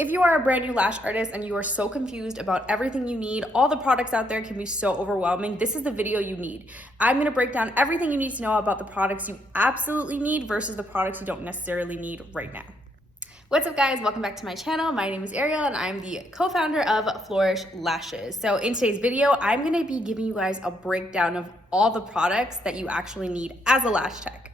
If you are a brand new lash artist and you are so confused about everything you need, all the products out there can be so overwhelming, this is the video you need. I'm gonna break down everything you need to know about the products you absolutely need versus the products you don't necessarily need right now. What's up guys, welcome back to my channel. My name is Ariel and I'm the co-founder of Flourish Lashes. So in today's video, I'm gonna be giving you guys a breakdown of all the products that you actually need as a lash tech.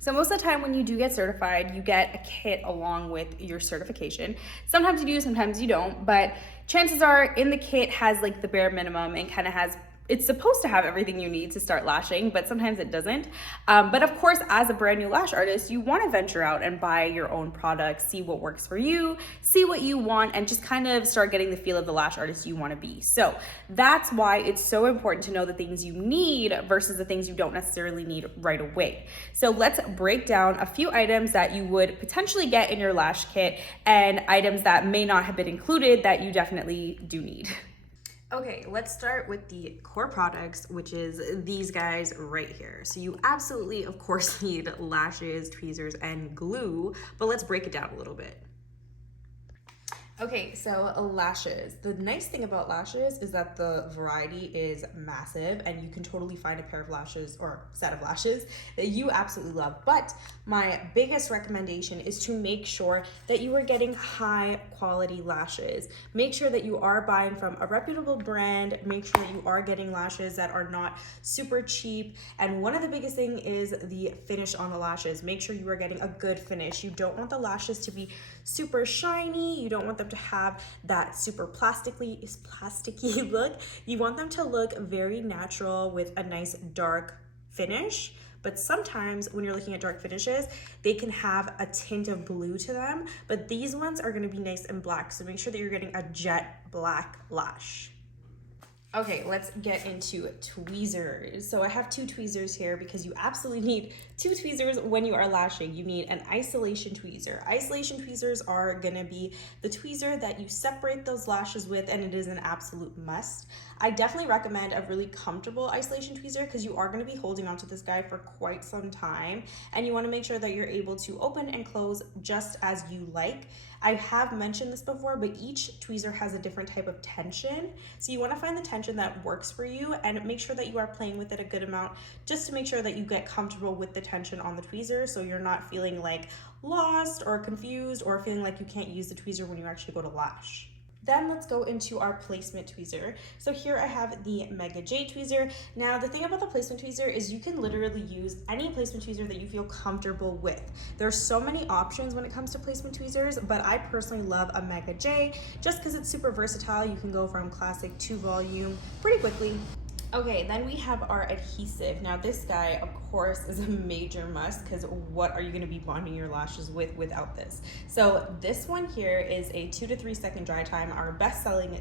So most of the time when you do get certified, you get a kit along with your certification. Sometimes you do, sometimes you don't, but chances are in the kit has like the bare minimum and kind of has, it's supposed to have everything you need to start lashing, but sometimes it doesn't. But of course, as a brand new lash artist, you want to venture out and buy your own products, see what works for you, see what you want, and just kind of start getting the feel of the lash artist you want to be. So that's why it's so important to know the things you need versus the things you don't necessarily need right away. So let's break down a few items that you would potentially get in your lash kit and items that may not have been included that you definitely do need. Okay, let's start with the core products, which is these guys right here. So you absolutely, of course, need lashes, tweezers, and glue, but let's break it down a little bit. Okay, so lashes. The nice thing about lashes is that the variety is massive and you can totally find a pair of lashes or set of lashes that you absolutely love. But my biggest recommendation is to make sure that you are getting high quality lashes. Make sure that you are buying from a reputable brand. Make sure that you are getting lashes that are not super cheap. And one of the biggest thing is the finish on the lashes. Make sure you are getting a good finish. You don't want the lashes to be super shiny. You don't want them to have that super plasticky look. You want them to look very natural with a nice dark finish. But sometimes when you're looking at dark finishes, they can have a tint of blue to them, but these ones are gonna be nice and black. So make sure that you're getting a jet black lash. Okay, let's get into tweezers. So I have two tweezers here because you absolutely need two tweezers when you are lashing. You need an isolation tweezer. Isolation tweezers are gonna be the tweezer that you separate those lashes with, and it is an absolute must. I definitely recommend a really comfortable isolation tweezer because you are gonna be holding onto this guy for quite some time, and you wanna make sure that you're able to open and close just as you like. I have mentioned this before, but each tweezer has a different type of tension. So you wanna find the tension that works for you and make sure that you are playing with it a good amount just to make sure that you get comfortable with the tension on the tweezer so you're not feeling like lost or confused or feeling like you can't use the tweezer when you actually go to lash. Then let's go into our placement tweezer. So here I have the Mega J tweezer. Now the thing about the placement tweezer is you can literally use any placement tweezer that you feel comfortable with. There's so many options when it comes to placement tweezers, but I personally love a Mega J just because it's super versatile. You can go from classic to volume pretty quickly. Okay, then we have our adhesive. Now this guy, of course, is a major must because what are you gonna be bonding your lashes with without this? So this one here is a 2 to 3 second dry time, our best-selling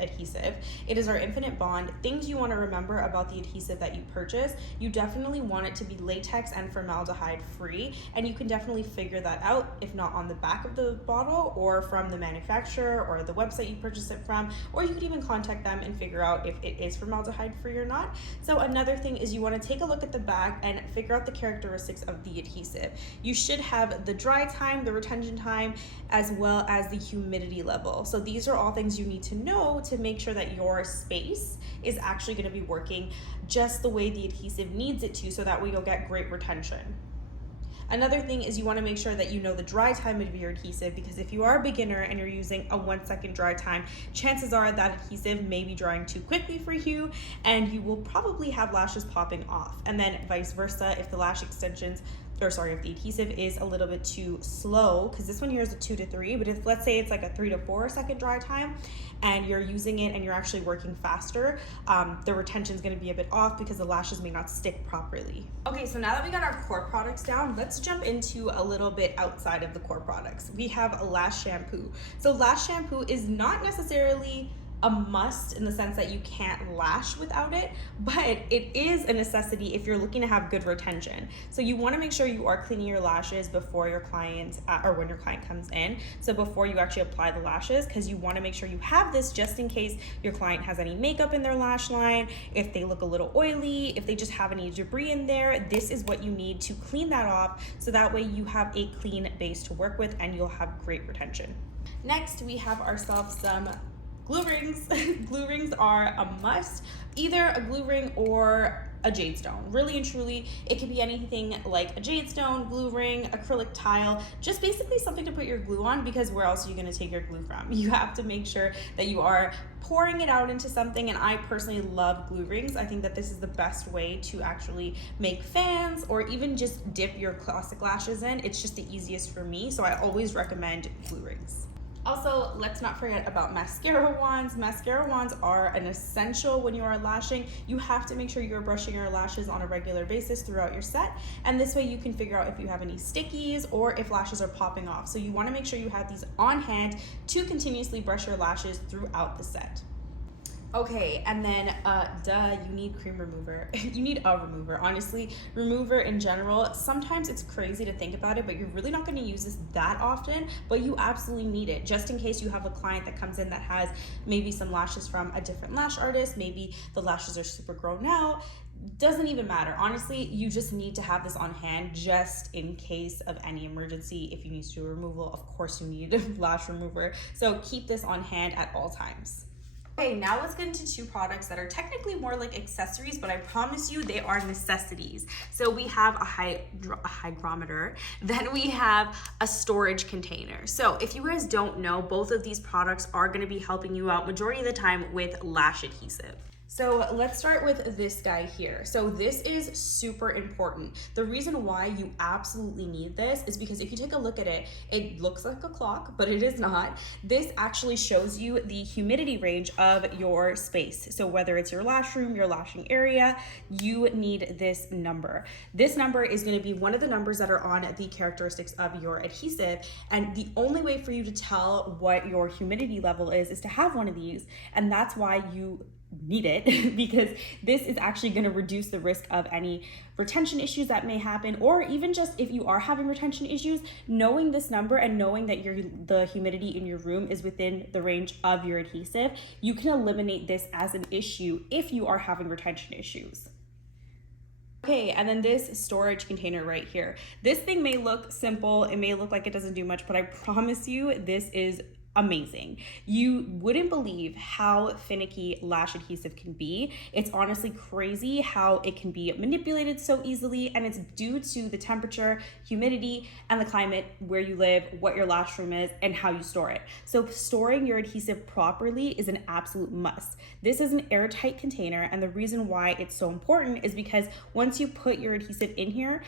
adhesive. It is our infinite bond. Things you want to remember about the adhesive that you purchase, you definitely want it to be latex and formaldehyde free, and you can definitely figure that out if not on the back of the bottle or from the manufacturer or the website you purchase it from, or you could even contact them and figure out if it is formaldehyde free or not. So another thing is you want to take a look at the back and figure out the characteristics of the adhesive. You should have the dry time, the retention time, as well as the humidity level. So these are all things you need to know to make sure that your space is actually going to be working just the way the adhesive needs it to, so that way you'll get great retention. Another thing is you want to make sure that you know the dry time of your adhesive, because if you are a beginner and you're using a 1 second dry time, chances are that adhesive may be drying too quickly for you and you will probably have lashes popping off. And then vice versa, if the lash extensions if the adhesive is a little bit too slow, because this one here is a 2 to 3, but if let's say it's like a 3 to 4 second dry time and you're using it and you're actually working faster, the retention is going to be a bit off because the lashes may not stick properly. Okay, so now that we got our core products down, let's jump into a little bit outside of the core products. We have Lash Shampoo. So Lash Shampoo is not necessarily a must in the sense that you can't lash without it, but it is a necessity if you're looking to have good retention. So you want to make sure you are cleaning your lashes before your client or when your client comes in. So before you actually apply the lashes, because you want to make sure you have this just in case your client has any makeup in their lash line, if they look a little oily, if they just have any debris in there. This is what you need to clean that off, so that way you have a clean base to work with and you'll have great retention. Next, we have ourselves some glue rings. Glue rings are a must, either a glue ring or a jade stone. Really and truly, it can be anything like a jade stone, glue ring, acrylic tile, just basically something to put your glue on, because where else are you going to take your glue from? You have to make sure that you are pouring it out into something, and I personally love glue rings. I think that this is the best way to actually make fans or even just dip your classic lashes in. It's just the easiest for me, so I always recommend glue rings. Also, let's not forget about mascara wands. Mascara wands are an essential when you are lashing. You have to make sure you're brushing your lashes on a regular basis throughout your set, and this way you can figure out if you have any stickies or if lashes are popping off. So you want to make sure you have these on hand to continuously brush your lashes throughout the set. Okay, and then you need cream remover. You need a remover. Honestly, remover in general, sometimes it's crazy to think about it, but you're really not going to use this that often, but you absolutely need it just in case you have a client that comes in that has maybe some lashes from a different lash artist, maybe the lashes are super grown out. Doesn't even matter. Honestly, you just need to have this on hand just in case of any emergency. If you need to do a removal, of course you need a lash remover. So keep this on hand at all times. Okay, now let's get into two products that are technically more like accessories, but I promise you they are necessities. So we have a hygrometer, then we have a storage container. So if you guys don't know, both of these products are gonna be helping you out majority of the time with lash adhesive. So let's start with this guy here. So this is super important. The reason why you absolutely need this is because if you take a look at it, it looks like a clock, but it is not. This actually shows you the humidity range of your space. So whether it's your lash room, your lashing area, you need this number. This number is going to be one of the numbers that are on the characteristics of your adhesive. And the only way for you to tell what your humidity level is to have one of these. And that's why you need it, because this is actually going to reduce the risk of any retention issues that may happen, or even just if you are having retention issues, knowing this number and knowing that the humidity in your room is within the range of your adhesive, you can eliminate this as an issue if you are having retention issues. Okay, and then this storage container right here. This thing may look simple, it may look like it doesn't do much, but I promise you this is amazing. You wouldn't believe how finicky lash adhesive can be. It's honestly crazy how it can be manipulated so easily, and it's due to the temperature, humidity, and the climate where you live, what your lash room is, and how you store it. So storing your adhesive properly is an absolute must. This is an airtight container, and the reason why it's so important is because once you put your adhesive in here,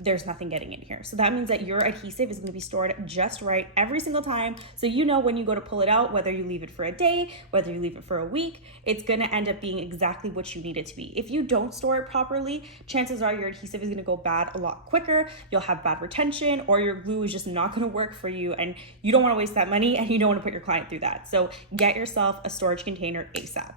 there's nothing getting in here. So that means that your adhesive is going to be stored just right every single time. So you know when you go to pull it out, whether you leave it for a day, whether you leave it for a week, it's going to end up being exactly what you need it to be. If you don't store it properly, chances are your adhesive is going to go bad a lot quicker. You'll have bad retention, or your glue is just not going to work for you, and you don't want to waste that money and you don't want to put your client through that. So get yourself a storage container ASAP.